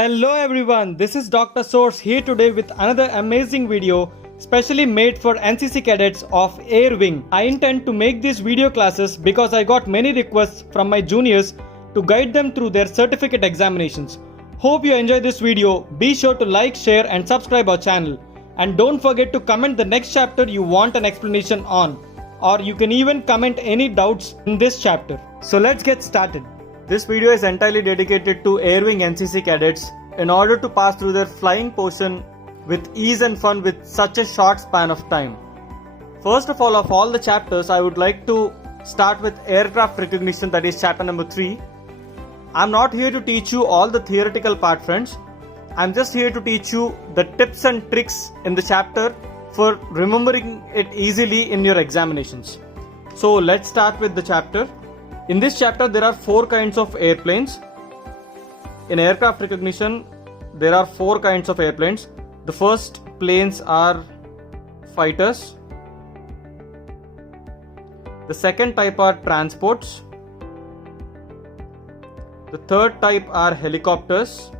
Hello everyone, this is Dr. Source here today with another amazing video specially made for NCC cadets of Air Wing. I intend to make these video classes because I got many requests from my juniors to guide them through their certificate examinations. Hope you enjoy this video. Be sure to like, share and subscribe our channel. And don't forget to comment the next chapter you want an explanation on. Or you can even comment any doubts in this chapter. So let's get started. This video is entirely dedicated to Air Wing NCC cadets in order to pass through their flying portion with ease and fun with such a short span of time. First of all the chapters, I would like to start with aircraft recognition, that is chapter number 3. I'm not here to teach you all the theoretical part, friends. I'm just here to teach you the tips and tricks in the chapter for remembering it easily in your examinations. So let's start with the chapter. In this chapter, there are 4 kinds of airplanes. In aircraft recognition, there are 4 kinds of airplanes. The first planes are fighters. The second type are transports. The third type are helicopters.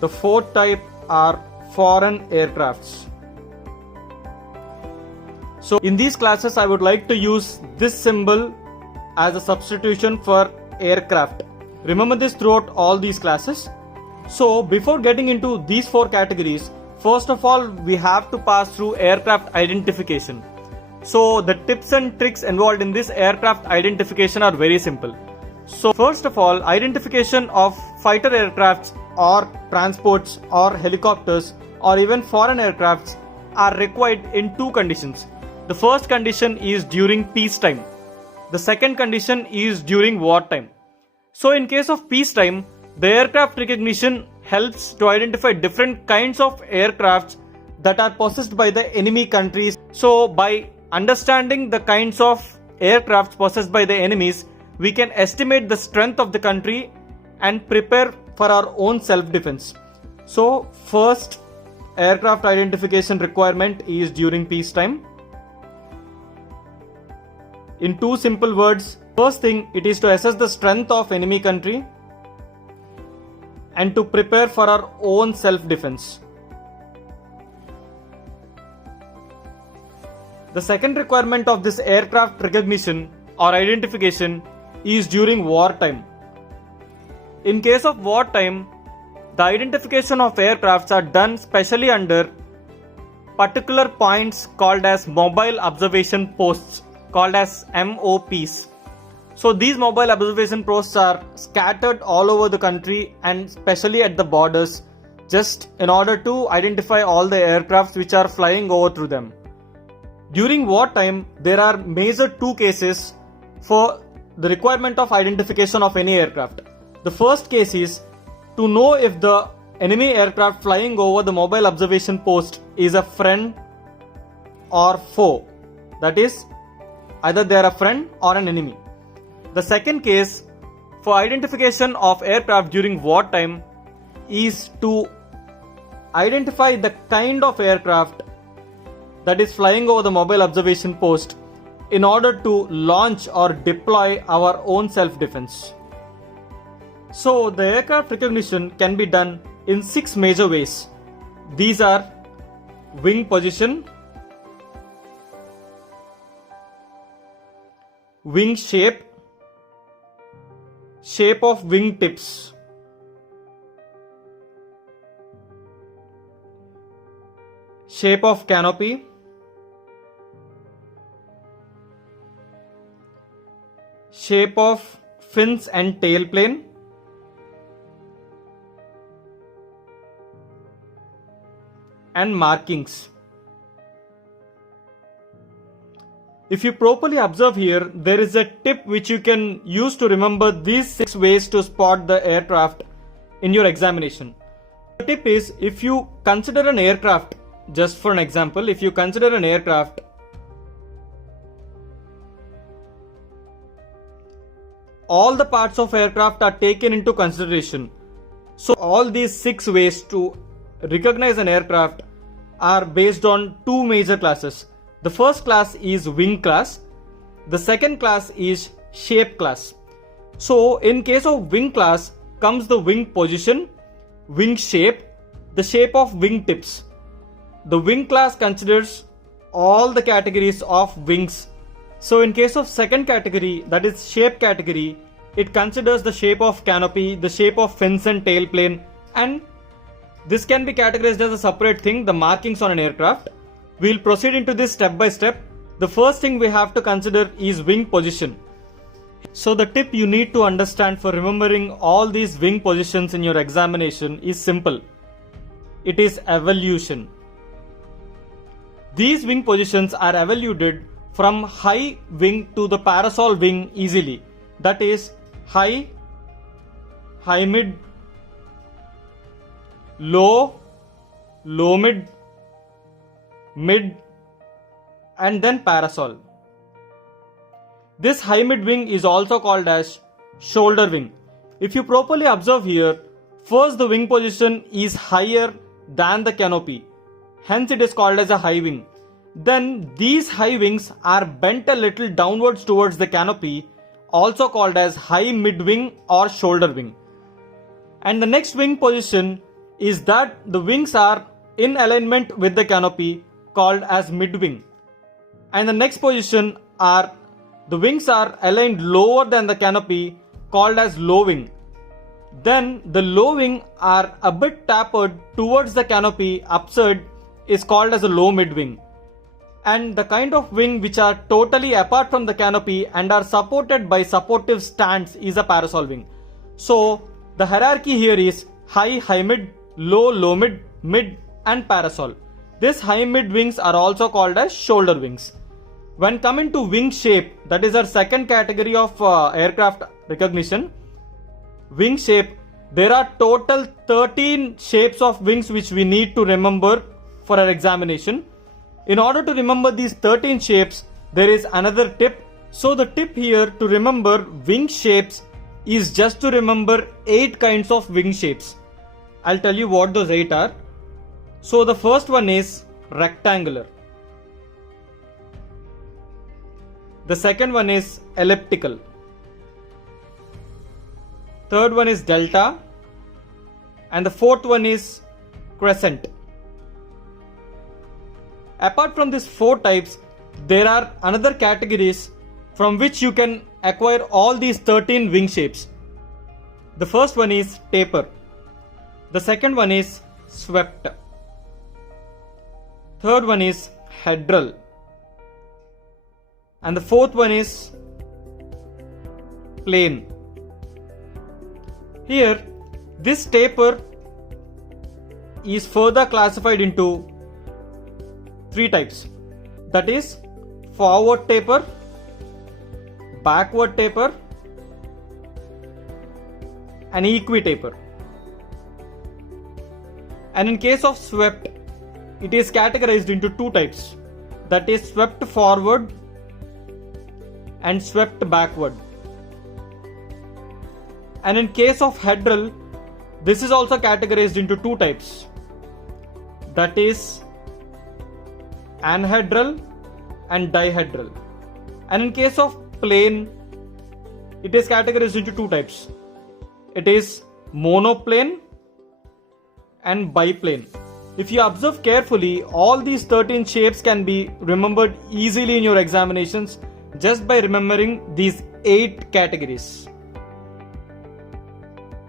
The fourth type are foreign aircrafts. So in these classes, I would like to use this symbol as a substitution for aircraft. Remember this throughout all these classes. So before getting into these 4 categories, first of all, we have to pass through aircraft identification. So the tips and tricks involved in this aircraft identification are very simple. So first of all, identification of fighter aircrafts or transports or helicopters or even foreign aircrafts are required in 2 conditions. The first condition is during peacetime. The second condition is during wartime. So in case of peacetime, the aircraft recognition helps to identify different kinds of aircrafts that are possessed by the enemy countries. So by understanding the kinds of aircrafts possessed by the enemies, we can estimate the strength of the country and prepare for our own self-defense. So first aircraft identification requirement is during peacetime. In 2 simple words, first thing, it is to assess the strength of enemy country and to prepare for our own self-defense. The second requirement of this aircraft recognition or identification is during wartime. In case of wartime, the identification of aircrafts are done specially under particular points called as mobile observation posts, called as MOPs. So these mobile observation posts are scattered all over the country and especially at the borders, just in order to identify all the aircrafts which are flying over through them. During wartime, there are major 2 cases for the requirement of identification of any aircraft. The first case is to know if the enemy aircraft flying over the mobile observation post is a friend or foe. That is, either they are a friend or an enemy. The second case for identification of aircraft during wartime is to identify the kind of aircraft that is flying over the mobile observation post in order to launch or deploy our own self-defense. So the aircraft recognition can be done in 6 major ways. These are wing position, wing shape, shape of wing tips, shape of canopy, shape of fins and tail plane, and markings. If you properly observe here, there is a tip which you can use to remember these 6 ways to spot the aircraft in your examination. The tip is, if you consider an aircraft, just for an example, if you consider an aircraft, all the parts of aircraft are taken into consideration. So all these 6 ways to recognize an aircraft are based on 2 major classes. The first class is wing class. The second class is shape class. So in case of wing class, comes the wing position, wing shape, the shape of wing tips. The wing class considers all the categories of wings. So in case of second category, that is shape category, it considers the shape of canopy, the shape of fins and tail plane, and this can be categorized as a separate thing, the markings on an aircraft. We'll proceed into this step by step. The first thing we have to consider is wing position. So the tip you need to understand for remembering all these wing positions in your examination is simple. It is evolution. These wing positions are evoluted from high wing to the parasol wing easily. That is high, high mid, low, low mid, mid, and then parasol. This high mid wing is also called as shoulder wing. If you properly observe here, first the wing position is higher than the canopy. Hence it is called as a high wing. Then these high wings are bent a little downwards towards the canopy, also called as high mid wing or shoulder wing. And the next wing position is that the wings are in alignment with the canopy, called as mid wing. And the next position are the wings are aligned lower than the canopy, called as low wing. Then the low wing are a bit tapered towards the canopy upside is called as a low mid wing. And the kind of wing which are totally apart from the canopy and are supported by supportive stands is a parasol wing. So the hierarchy here is high, high mid, low, low mid, mid, and parasol. These high mid wings are also called as shoulder wings. When coming to wing shape, that is our second category of aircraft recognition. Wing shape, there are total 13 shapes of wings which we need to remember for our examination. In order to remember these 13 shapes, there is another tip. So the tip here to remember wing shapes is just to remember 8 kinds of wing shapes. I'll tell you what those 8 are. So the first one is rectangular. The second one is elliptical. Third one is delta. And the fourth one is crescent. Apart from these 4 types, there are another categories from which you can acquire all these 13 wing shapes. The first one is taper. The second one is swept. Third one is hedral. And the fourth one is plane. Here, this taper is further classified into 3 types. That is forward taper, backward taper, and equitaper. And in case of swept, it is categorized into 2 types. That is swept forward and swept backward. And in case of hedral, this is also categorized into 2 types. That is anhedral and dihedral. And in case of plane, it is categorized into 2 types. It is monoplane and biplane. If you observe carefully, all these 13 shapes can be remembered easily in your examinations just by remembering these 8 categories.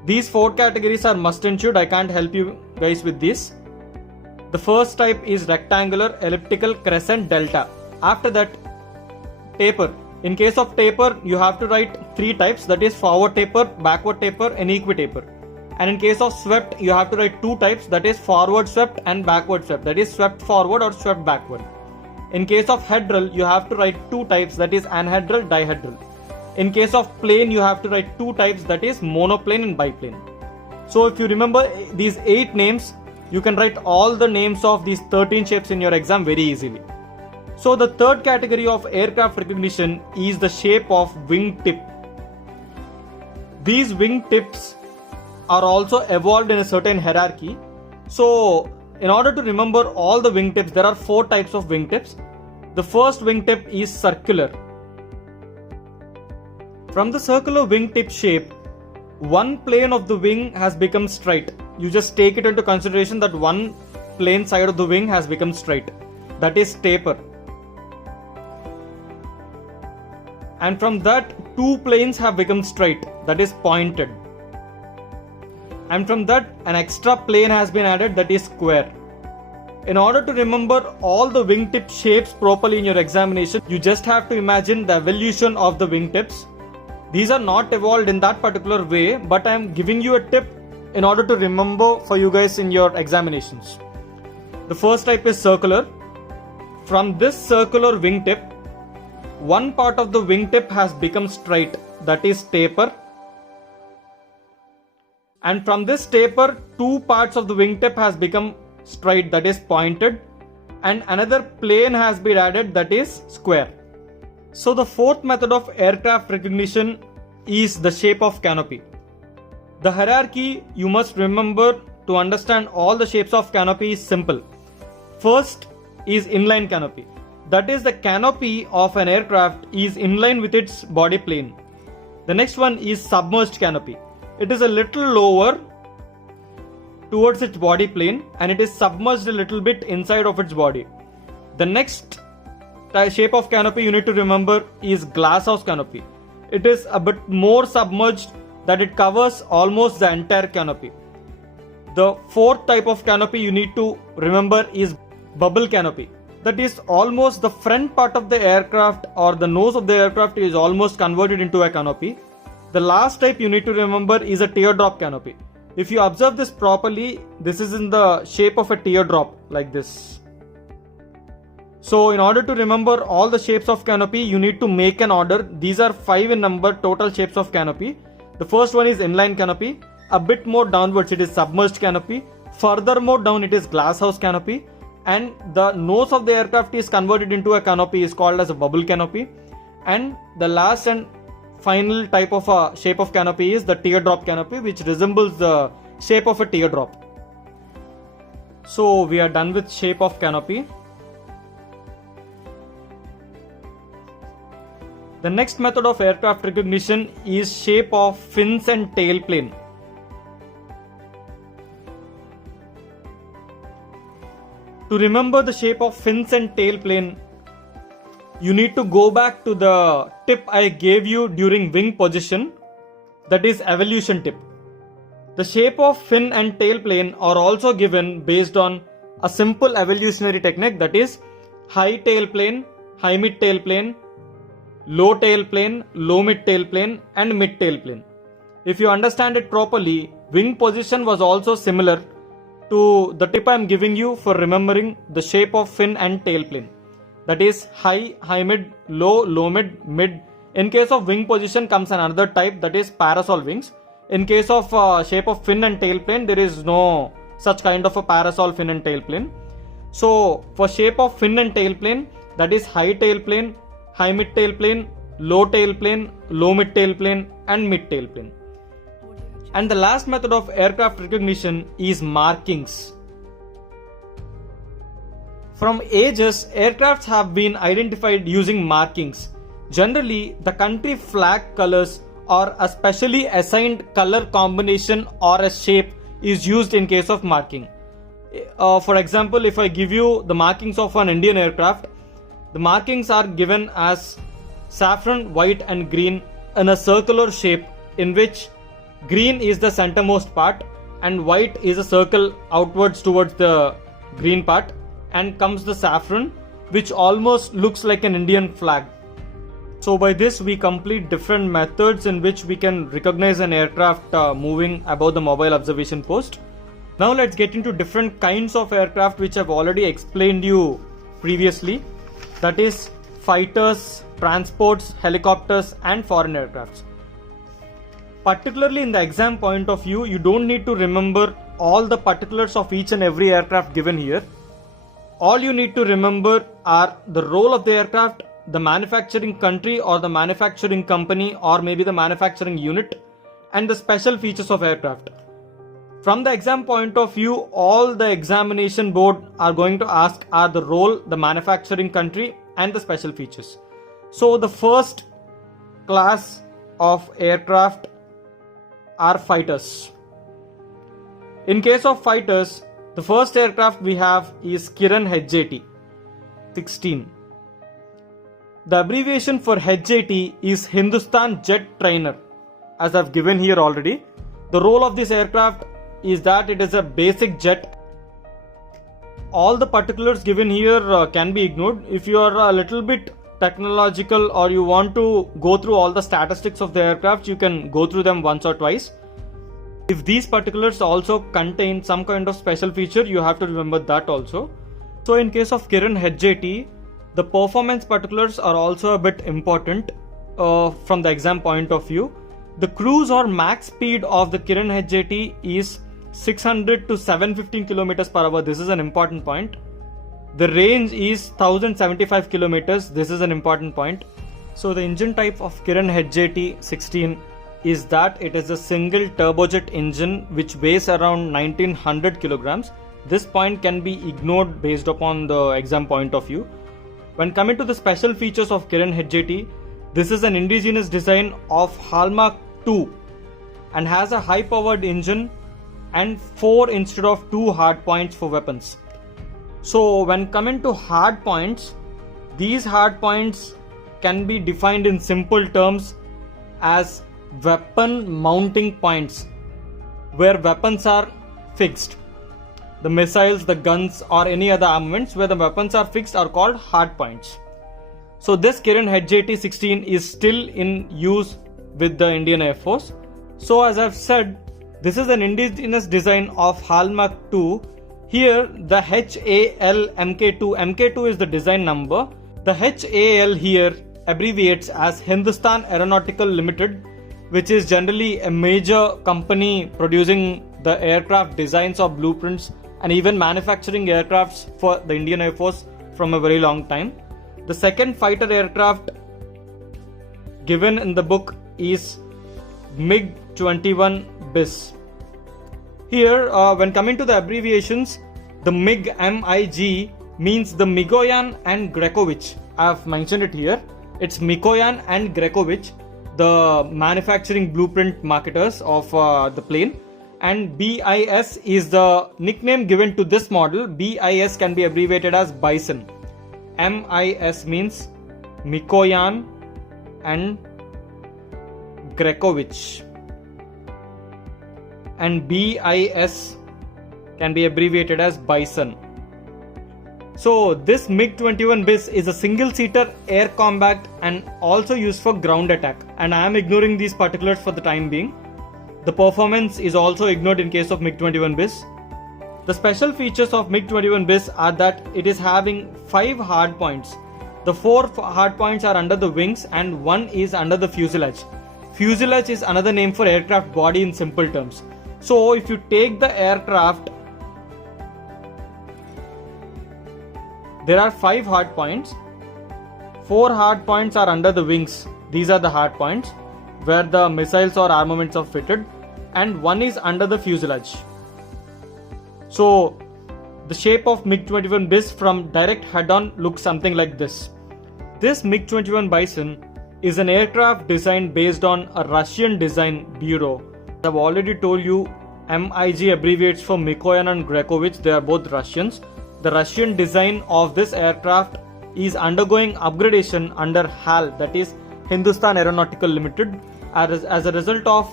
These 4 categories are must and should. I can't help you guys with this. The first type is rectangular, elliptical, crescent, delta. After that, taper. In case of taper, you have to write 3 types, that is forward taper, backward taper, and equitaper. And in case of swept, you have to write 2 types, that is forward swept and backward swept, that is swept forward or swept backward. In case of hedral, you have to write 2 types, that is anhedral, dihedral. In case of plane, you have to write 2 types, that is monoplane and biplane. So if you remember these 8 names, you can write all the names of these 13 shapes in your exam very easily. So the third category of aircraft recognition is the shape of wing tip. These wing tips are also evolved in a certain hierarchy. So in order to remember all the wing tips, there are 4 types of wing tips. The first wing tip is circular. From the circular wing tip shape, one plane of the wing has become straight. You just take it into consideration that one plane side of the wing has become straight. That is taper. And from that, two planes have become straight. That is pointed. And from that, an extra plane has been added. That is square. In order to remember all the wingtip shapes properly in your examination, you just have to imagine the evolution of the wingtips. These are not evolved in that particular way, but I am giving you a tip in order to remember for you guys in your examinations. The first type is circular. From this circular wingtip, one part of the wingtip has become straight. That is taper. And from this taper, two parts of the wingtip has become straight. That is pointed. And another plane has been added. That is square. So the fourth method of aircraft recognition is the shape of canopy. The hierarchy you must remember to understand all the shapes of canopy is simple. First is inline canopy. That is, the canopy of an aircraft is inline with its body plane. The next one is submerged canopy. It is a little lower towards its body plane and it is submerged a little bit inside of its body. The next shape of canopy you need to remember is glasshouse canopy. It is a bit more submerged, that it covers almost the entire canopy. The fourth type of canopy you need to remember is bubble canopy. That is, almost the front part of the aircraft or the nose of the aircraft is almost converted into a canopy. The last type you need to remember is a teardrop canopy. If you observe this properly, this is in the shape of a teardrop like this. So in order to remember all the shapes of canopy, you need to make an order. These are 5 in number total shapes of canopy. The first one is inline canopy. A bit more downwards it is submerged canopy. Furthermore down it is glasshouse canopy. And the nose of the aircraft is converted into a canopy is called as a bubble canopy. And the last and final type of a shape of canopy is the teardrop canopy, which resembles the shape of a teardrop. So we are done with shape of canopy. The next method of aircraft recognition is shape of fins and tail plane. To remember the shape of fins and tail plane, you need to go back to the tip I gave you during wing position, that is evolution tip. The shape of fin and tail plane are also given based on a simple evolutionary technique, that is high tail plane, high mid tail plane, low tail plane, low mid tail plane and mid tail plane. If you understand it properly, wing position was also similar to the tip I am giving you for remembering the shape of fin and tail plane. That is high, high mid, low, low mid, mid. In case of wing position comes another type, that is parasol wings. In case of shape of fin and tail plane, there is no such kind of a parasol fin and tail plane. So for shape of fin and tail plane, that is high tail plane, high mid tail plane, low tail plane, low mid tail plane and mid tail plane. And the last method of aircraft recognition is markings. From ages, aircrafts have been identified using markings. Generally, the country flag colors or a specially assigned color combination or a shape is used in case of marking. For example, if I give you the markings of an Indian aircraft, the markings are given as saffron, white and green in a circular shape in which green is the centermost part and white is a circle outwards towards the green part, and comes the saffron, which almost looks like an Indian flag. So by this we complete different methods in which we can recognize an aircraft moving above the mobile observation post. Now let's get into different kinds of aircraft which I've already explained you previously. That is fighters, transports, helicopters and foreign aircrafts. Particularly in the exam point of view, you don't need to remember all the particulars of each and every aircraft given here. All you need to remember are the role of the aircraft, the manufacturing country or the manufacturing company or maybe the manufacturing unit, and the special features of aircraft. From the exam point of view, all the examination board are going to ask are the role, the manufacturing country and the special features. So the first class of aircraft are fighters. In case of fighters, the first aircraft we have is Kiran HJT-16. The abbreviation for HJT is Hindustan Jet Trainer, as I've given here already. The role of this aircraft is that it is a basic jet. All the particulars given here can be ignored. If you are a little bit technological or you want to go through all the statistics of the aircraft, you can go through them once or twice. If these particulars also contain some kind of special feature, you have to remember that also. So in case of Kiran HJT, the performance particulars are also a bit important from the exam point of view. The cruise or max speed of the Kiran HJT is 600 to 715 km per hour. This is an important point. The range is 1075 km. This is an important point. So the engine type of Kiran HJT-16 is that it is a single turbojet engine which weighs around 1900 kilograms. This point can be ignored based upon the exam point of view. When coming to the special features of Kiran HJT, this is an indigenous design of Hallmark 2 and has a high powered engine and 4 instead of 2 hard points for weapons. So when coming to hard points, these hard points can be defined in simple terms as weapon mounting points, where weapons are fixed. The missiles, the guns or any other armaments where the weapons are fixed are called hard points. So this Kiran HJT-16 is still in use with the Indian Air Force. So as I've said, this is an indigenous design of Hallmark 2. Here the HAL MK2, MK2 is the design number. The HAL here abbreviates as Hindustan Aeronautical Limited, which is generally a major company producing the aircraft designs or blueprints and even manufacturing aircrafts for the Indian Air Force from a very long time. The second fighter aircraft given in the book is MiG-21 BIS. Here, when coming to the abbreviations, the MiG means the Mikoyan and Grekovich. I have mentioned it here. It's Mikoyan and Grekovich, the manufacturing blueprint marketers of the plane. And BIS is the nickname given to this model. BIS can be abbreviated as Bison. MIS means Mikoyan and Grekovich. And BIS can be abbreviated as Bison. So this MiG-21 BIS is a single-seater air combat and also used for ground attack. And I am ignoring these particulars for the time being. The performance is also ignored in case of MiG-21 BIS. The special features of MiG-21 BIS are that it is having 5 hard points. The 4 hard points are under the wings and 1 is under the fuselage. Fuselage is another name for aircraft body in simple terms. So if you take the aircraft, there are 5 hard points. 4 hard points are under the wings. These are the hard points where the missiles or armaments are fitted, and 1 is under the fuselage. So the shape of MiG-21 BIS from direct head-on looks something like this. This MiG-21 Bison is an aircraft design based on a Russian design bureau. I've already told you MiG abbreviates for Mikoyan and Grekovich. They are both Russians. The Russian design of this aircraft is undergoing upgradation under HAL, that is Hindustan Aeronautical Limited, as a result of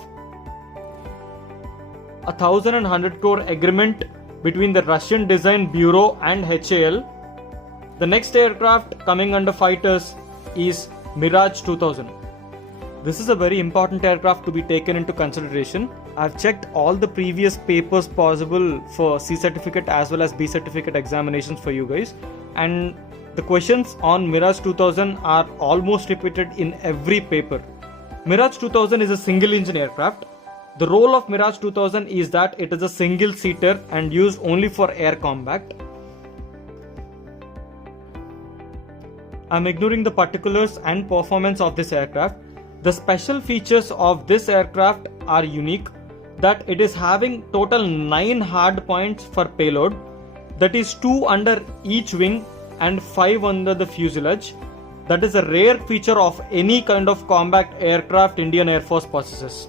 1,100 crore agreement between the Russian Design Bureau and HAL. The next aircraft coming under fighters is Mirage 2000. This is a very important aircraft to be taken into consideration. I've checked all the previous papers possible for C certificate as well as B certificate examinations for you guys, and the questions on Mirage 2000 are almost repeated in every paper. Mirage 2000 is a single engine aircraft. The role of Mirage 2000 is that it is a single seater and used only for air combat. I'm ignoring the particulars and performance of this aircraft. The special features of this aircraft are unique, that it is having total 9 hard points for payload, that is 2 under each wing and 5 under the fuselage. That is a rare feature of any kind of combat aircraft Indian Air Force possesses.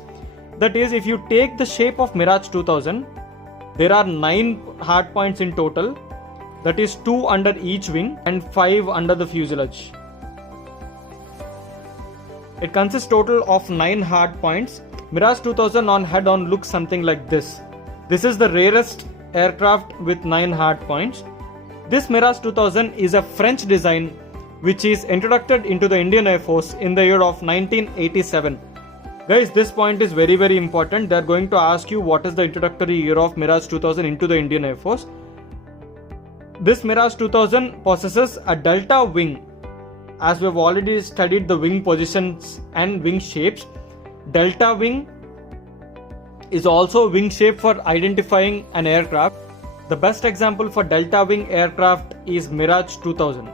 That is, if you take the shape of Mirage 2000, there are 9 hard points in total. That is 2 under each wing and 5 under the fuselage. It consists total of 9 hard points. Mirage 2000 on head-on looks something like this. This is the rarest aircraft with 9 hard points. This Mirage 2000 is a French design which is introduced into the Indian Air Force in the year of 1987. Guys, this point is very important. They are going to ask you what is the introductory year of Mirage 2000 into the Indian Air Force. This Mirage 2000 possesses a delta wing. As we have already studied the wing positions and wing shapes, delta wing is also wing shape for identifying an aircraft. The best example for delta wing aircraft is Mirage 2000.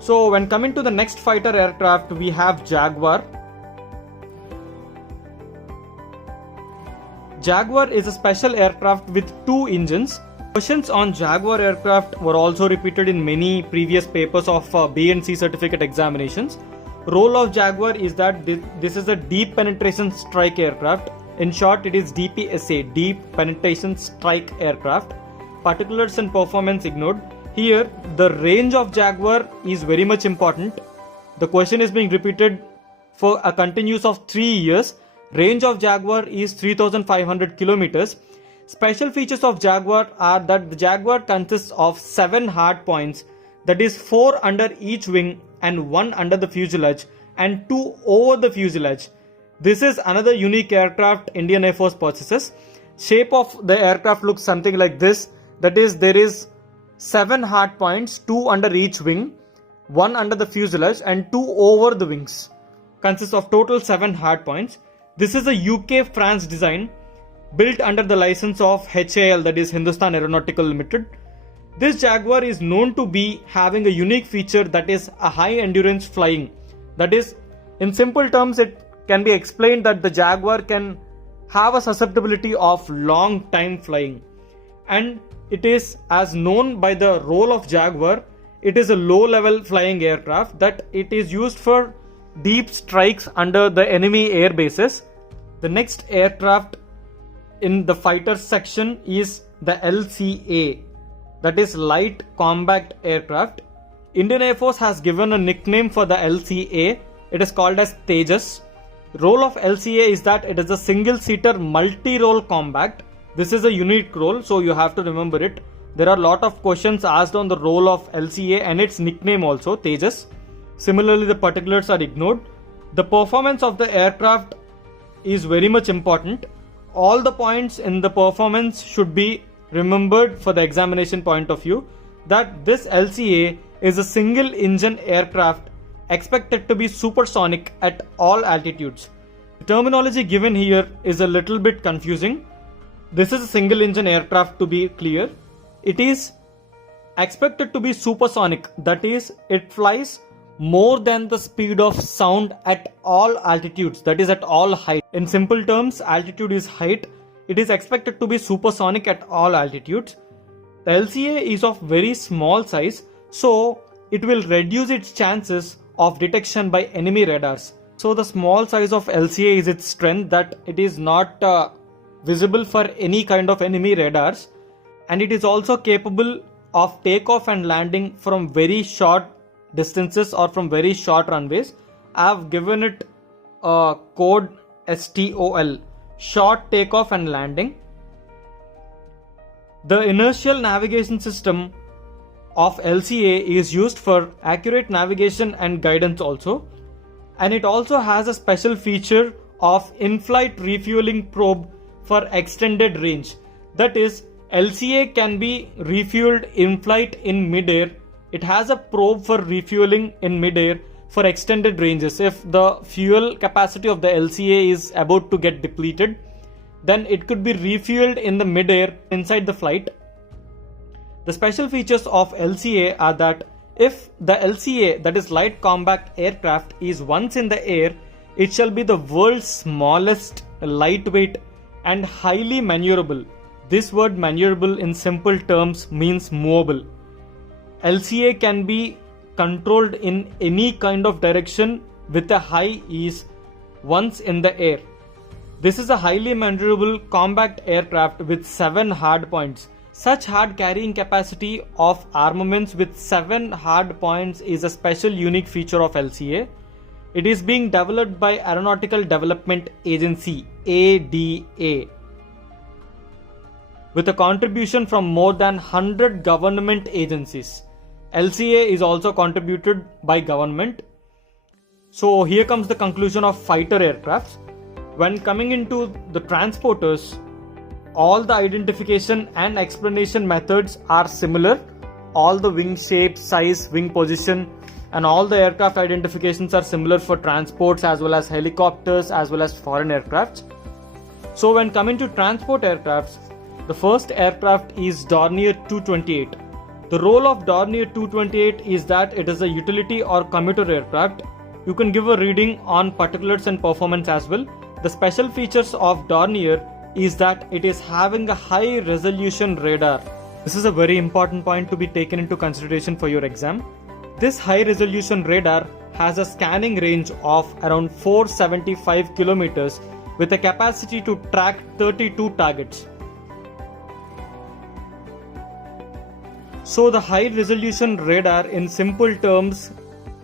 So when coming to the next fighter aircraft, we have Jaguar. Jaguar is a special aircraft with 2 engines. Questions on Jaguar aircraft were also repeated in many previous papers of B and C certificate examinations. Role of Jaguar is that this is a deep penetration strike aircraft. In short, it is DPSA, Deep Penetration Strike Aircraft. Particulars and performance ignored. Here, the range of Jaguar is very much important. The question is being repeated for a continuous of 3 years. Range of Jaguar is 3500 kilometers. Special features of Jaguar are that the Jaguar consists of 7 hard points, that is 4 under each wing and 1 under the fuselage and 2 over the fuselage. This is another unique aircraft Indian Air Force possesses. Shape of the aircraft looks something like this. That is, there is 7 hard points, 2 under each wing, 1 under the fuselage and 2 over the wings. Consists of total 7 hard points. This is a UK-France design built under the license of HAL, that is Hindustan Aeronautical Limited. This Jaguar is known to be having a unique feature, that is a high endurance flying. That is, in simple terms, it can be explained that the Jaguar can have a susceptibility of long time flying. And it is, as known by the role of Jaguar, it is a low level flying aircraft, that it is used for deep strikes under the enemy air bases. The next aircraft in the fighter section is the LCA, that is Light Combat Aircraft. Indian Air Force has given a nickname for the LCA. It is called as Tejas. Role of LCA is that it is a single-seater multi-role combat. This is a unique role, so you have to remember it. There are a lot of questions asked on the role of LCA and its nickname also, Tejas. Similarly, the particulars are ignored. The performance of the aircraft is very much important. All the points in the performance should be remembered for the examination point of view, that this LCA is a single engine aircraft expected to be supersonic at all altitudes. The terminology given here is a little bit confusing. This is a single engine aircraft, to be clear. It is expected to be supersonic, that is, it flies more than the speed of sound at all altitudes, that is at all height. In simple terms, altitude is height. It is expected to be supersonic at all altitudes. The LCA is of very small size, so it will reduce its chances of detection by enemy radars. So the small size of LCA is its strength, that it is not visible for any kind of enemy radars, and it is also capable of takeoff and landing from very short distances or from very short runways. I have given it a code STOL, short takeoff and landing. The inertial navigation system of LCA is used for accurate navigation and guidance also, and it also has a special feature of in-flight refueling probe for extended range. That is, LCA can be refueled in flight in mid-air. It has a probe for refueling in mid-air for extended ranges. If the fuel capacity of the LCA is about to get depleted, then it could be refueled in the mid-air inside the flight. The special features of LCA are that if the LCA, that is Light Combat Aircraft, is once in the air, it shall be the world's smallest, lightweight and highly maneuverable. This word maneuverable in simple terms means movable. LCA can be controlled in any kind of direction with a high ease, once in the air. This is a highly maneuverable combat aircraft with 7 hard points. Such hard carrying capacity of armaments with 7 hard points is a special unique feature of LCA. It is being developed by Aeronautical Development Agency ADA with a contribution from more than 100 government agencies. LCA is also contributed by government. So here comes the conclusion of fighter aircrafts. When coming into the transporters, all the identification and explanation methods are similar. All the wing shape, size, wing position and all the aircraft identifications are similar for transports as well as helicopters as well as foreign aircrafts. So when coming to transport aircrafts, the first aircraft is Dornier 228. The role of Dornier 228 is that it is a utility or commuter aircraft. You can give a reading on particulars and performance as well. The special features of Dornier is that it is having a high resolution radar. This is a very important point to be taken into consideration for your exam. This high resolution radar has a scanning range of around 475 kilometers with a capacity to track 32 targets. So the high resolution radar in simple terms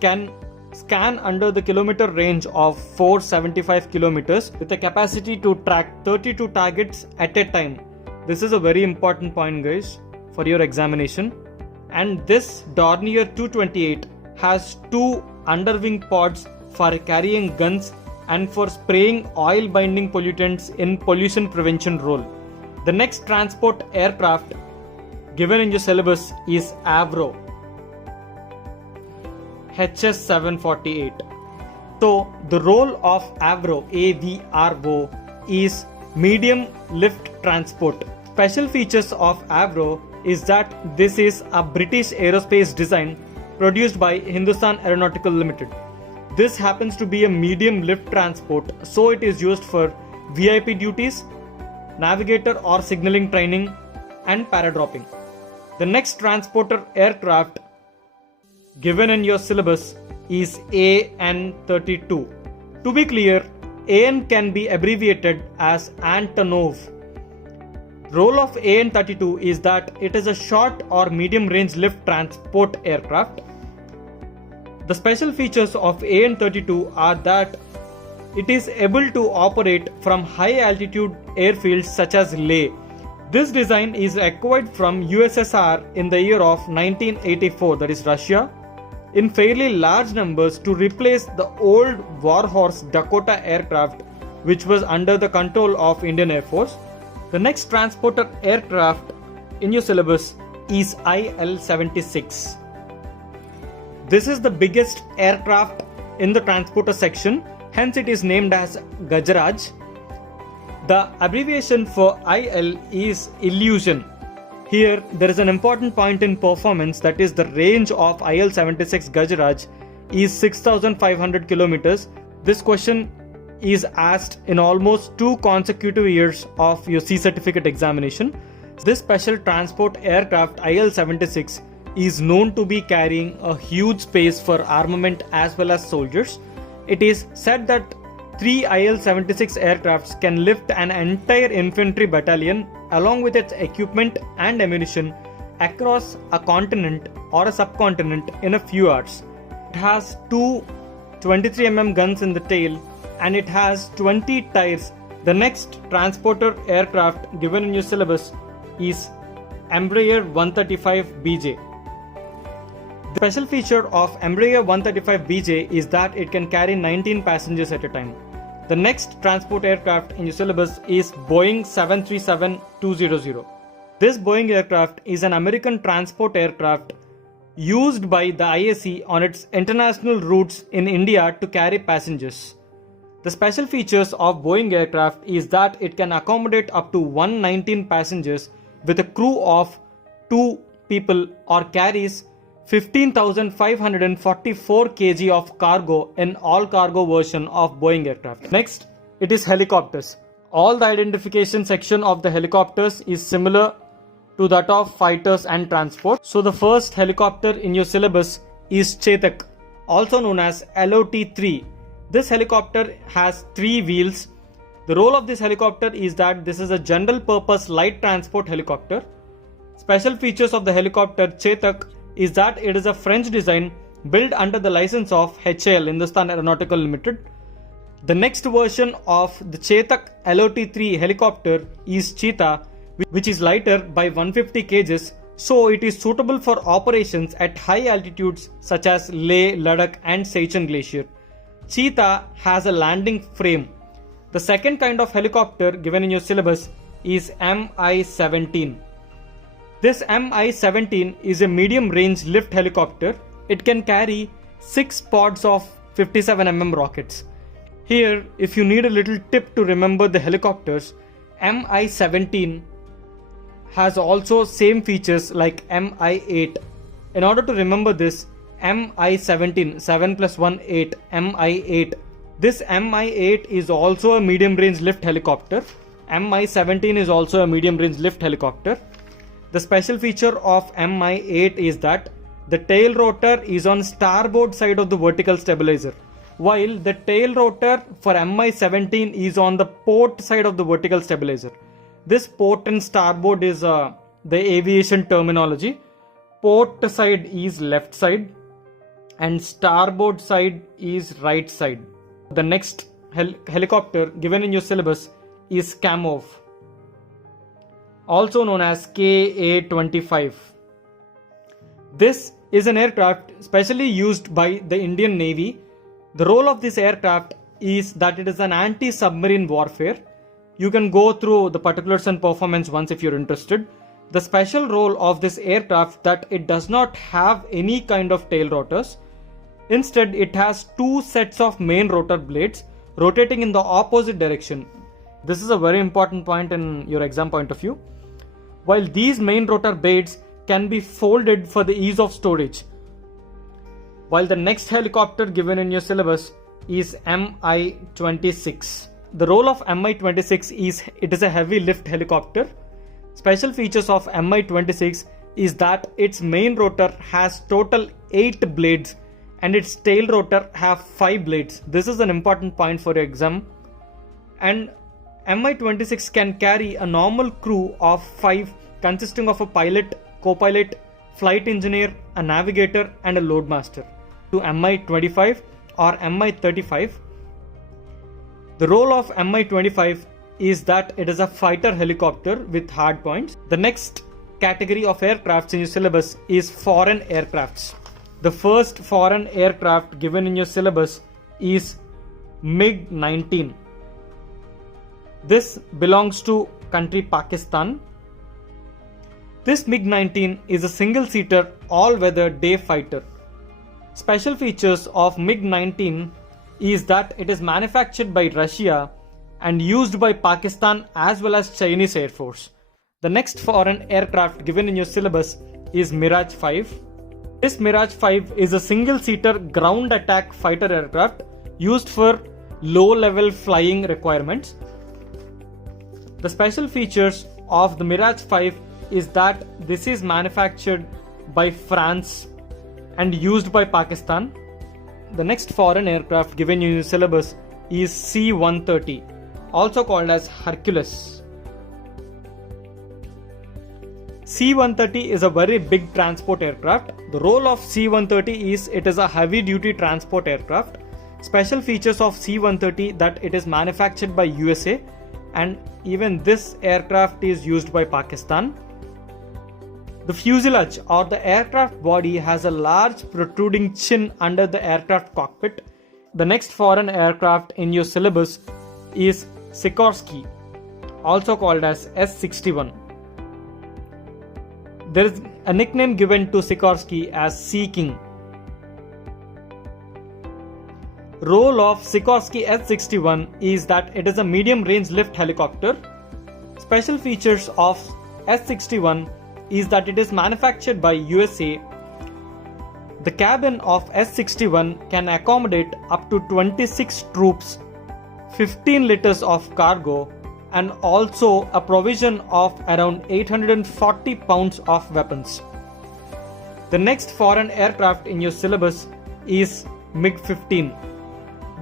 can scan under the kilometer range of 475 kilometers with a capacity to track 32 targets at a time. This is a very important point, guys, for your examination. And this Dornier 228 has 2 underwing pods for carrying guns and for spraying oil binding pollutants in pollution prevention role. The next transport aircraft given in your syllabus is Avro HS748. So the role of Avro, AVRO, is medium lift transport. Special features of Avro is that this is a British aerospace design produced by Hindustan Aeronautical Limited. This happens to be a medium lift transport, so it is used for VIP duties, navigator or signaling training and paradropping. The next transporter aircraft given in your syllabus is AN-32. To be clear, AN can be abbreviated as Antonov. Role of AN-32 is that it is a short or medium range lift transport aircraft. The special features of AN-32 are that it is able to operate from high altitude airfields such as Leh. This design is acquired from USSR in the year of 1984, that is Russia, in fairly large numbers to replace the old Warhorse Dakota aircraft which was under the control of Indian Air Force. The next transporter aircraft in your syllabus is IL-76. This is the biggest aircraft in the transporter section, hence it is named as Gajaraj. The abbreviation for IL is illusion. Here there is an important point in performance, that is the range of IL-76 Gajaraj is 6,500 kilometers. This question is asked in almost 2 consecutive years of your C certificate examination. This special transport aircraft IL-76 is known to be carrying a huge space for armament as well as soldiers. It is said that 3 IL-76 aircrafts can lift an entire infantry battalion along with its equipment and ammunition across a continent or a subcontinent in a few hours. It has 2 23mm guns in the tail and it has 20 tires. The next transporter aircraft given in your syllabus is Embraer 135BJ. The special feature of Embraer 135BJ is that it can carry 19 passengers at a time. The next transport aircraft in your syllabus is Boeing 737-200. This Boeing aircraft is an American transport aircraft used by the IAC on its international routes in India to carry passengers. The special features of Boeing aircraft is that it can accommodate up to 119 passengers with a crew of 2 people or carries 15,544 kg of cargo in all cargo version of Boeing aircraft. Next, it is helicopters. All the identification section of the helicopters is similar to that of fighters and transport. So the first helicopter in your syllabus is Chetak, also known as LOT-3. This helicopter has 3 wheels. The role of this helicopter is that this is a general purpose light transport helicopter. Special features of the helicopter Chetak is that it is a French design built under the license of HAL, Hindustan Aeronautical Limited. The next version of the Chetak LOT-3 helicopter is Cheetah, which is lighter by 150 kg, so it is suitable for operations at high altitudes such as Leh, Ladakh and Siachen Glacier. Cheetah has a landing frame. The second kind of helicopter given in your syllabus is Mi-17. This Mi-17 is a medium range lift helicopter. It can carry 6 pods of 57mm rockets. Here, if you need a little tip to remember the helicopters, Mi-17 has also same features like Mi-8. In order to remember this, Mi-17, 7 plus 1, 8, Mi-8. This Mi-8 is also a medium range lift helicopter. Mi-17 is also a medium range lift helicopter. The special feature of Mi-8 is that the tail rotor is on starboard side of the vertical stabilizer, while the tail rotor for Mi-17 is on the port side of the vertical stabilizer. This port and starboard is the aviation terminology. Port side is left side and starboard side is right side. The next helicopter given in your syllabus is Kamov, also known as Ka-25. This is an aircraft specially used by the Indian Navy. The role of this aircraft is that it is an anti-submarine warfare. You can go through the particulars and performance once if you're interested. The special role of this aircraft that it does not have any kind of tail rotors. Instead, it has 2 sets of main rotor blades rotating in the opposite direction. This is a very important point in your exam point of view. While these main rotor blades can be folded for the ease of storage. While the next helicopter given in your syllabus is Mi-26. The role of Mi-26 is it is a heavy lift helicopter. Special features of Mi-26 is that its main rotor has total 8 blades and its tail rotor have 5 blades. This is an important point for your exam. And Mi-26 can carry a normal crew of 5 consisting of a pilot, co-pilot, flight engineer, a navigator and a loadmaster. To Mi-25 or Mi-35. The role of Mi-25 is that it is a fighter helicopter with hard points. The next category of aircrafts in your syllabus is foreign aircrafts. The first foreign aircraft given in your syllabus is MiG-19. This belongs to country Pakistan. This MiG-19 is a single-seater all-weather day fighter. Special features of MiG-19 is that it is manufactured by Russia and used by Pakistan as well as Chinese Air Force. The next foreign aircraft given in your syllabus is Mirage 5. This Mirage 5 is a single-seater ground attack fighter aircraft used for low-level flying requirements. The special features of the Mirage 5 is that this is manufactured by France and used by Pakistan. The next foreign aircraft given in your syllabus is C-130, also called as Hercules. C-130 is a very big transport aircraft. The role of C-130 is it is a heavy duty transport aircraft. Special features of C-130 that it is manufactured by USA and even this aircraft is used by Pakistan. The fuselage or the aircraft body has a large protruding chin under the aircraft cockpit. The next foreign aircraft in your syllabus is Sikorsky, also called as S-61. There is a nickname given to Sikorsky as Sea King. Role of Sikorsky S-61 is that it is a medium range lift helicopter. Special features of S-61 is that it is manufactured by USA. The cabin of S-61 can accommodate up to 26 troops, 15 liters of cargo, and also a provision of around 840 pounds of weapons. The next foreign aircraft in your syllabus is MiG-15.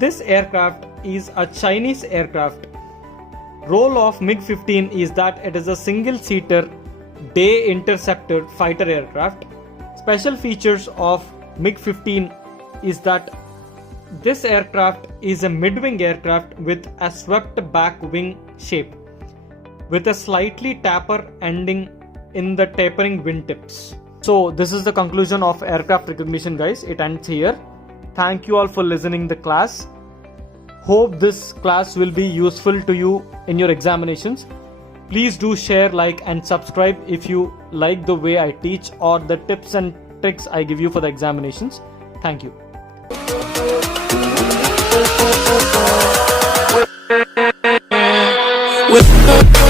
This aircraft is a Chinese aircraft. Role of MiG-15 is that it is a single-seater day interceptor fighter aircraft. Special features of MiG-15 is that this aircraft is a mid-wing aircraft with a swept back wing shape, with a slightly taper ending in the tapering wingtips. So this is the conclusion of aircraft recognition, guys. It ends here. Thank you all for listening the class. Hope this class will be useful to you in your examinations. Please do share, like and subscribe if you like the way I teach or the tips and tricks I give you for the examinations. Thank you. With